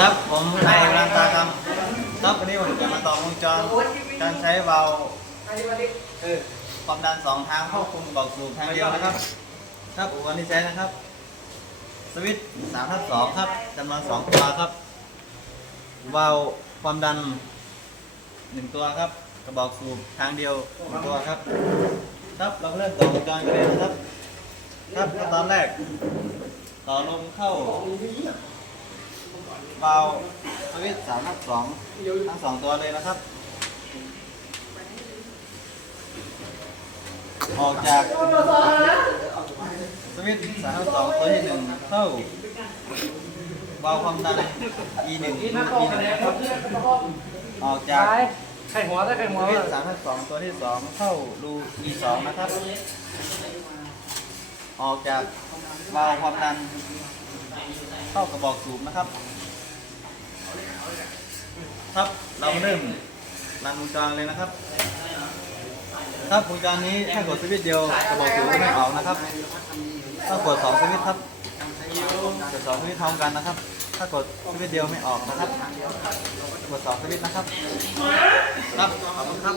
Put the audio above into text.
ครับ ผมนายรันตากรรมครับวันนี้ผมจะมาต่อวงจรการใช้วาล์วเออความดันสองทางควบคุมบอกสูบทางเดียวนะครับ ครับอุปกรณ์ที่ใช้นะครับ สวิตช์สามทับสองครับจำนวนสองตัวครับวาล์วความดันหนึ่งตัวครับ กระบอกสูบทางเดียวหนึ่งตัวครับ ครับเราเริ่มต่อวงจรกันเลยนะครับ ครับขั้นตอนแรก ต่อลมเข้า วาล์วสวิตช์สามทับสองทั้งสองตัวเลยนะครับ ออกจากสวิตช์สามทับสองตัวที่หนึ่งเข้าวาล์วความดัน E หนึ่ง E หนึ่งนะครับออกจากไข่หัวได้ไข่หัวสวิตช์สามทับสองตัวที่สองเข้ารู E สองนะครับ ออกจากวาล์วความดัน เข้ากระบอกสูบนะครับ ครับเราเริ่มรันวงจรเลยนะครับครับวงจรนี้ถ้ากดสวิตช์เดียวกระบอกสูบไม่ออกนะครับต้องกดสองสวิตช์ครับกดสองสวิตช์พร้อมกันนะครับ ถ้ากดสวิตช์เดียวไม่ออกนะครับกดสองสวิตช์นะครับ ครับขอบคุณครับ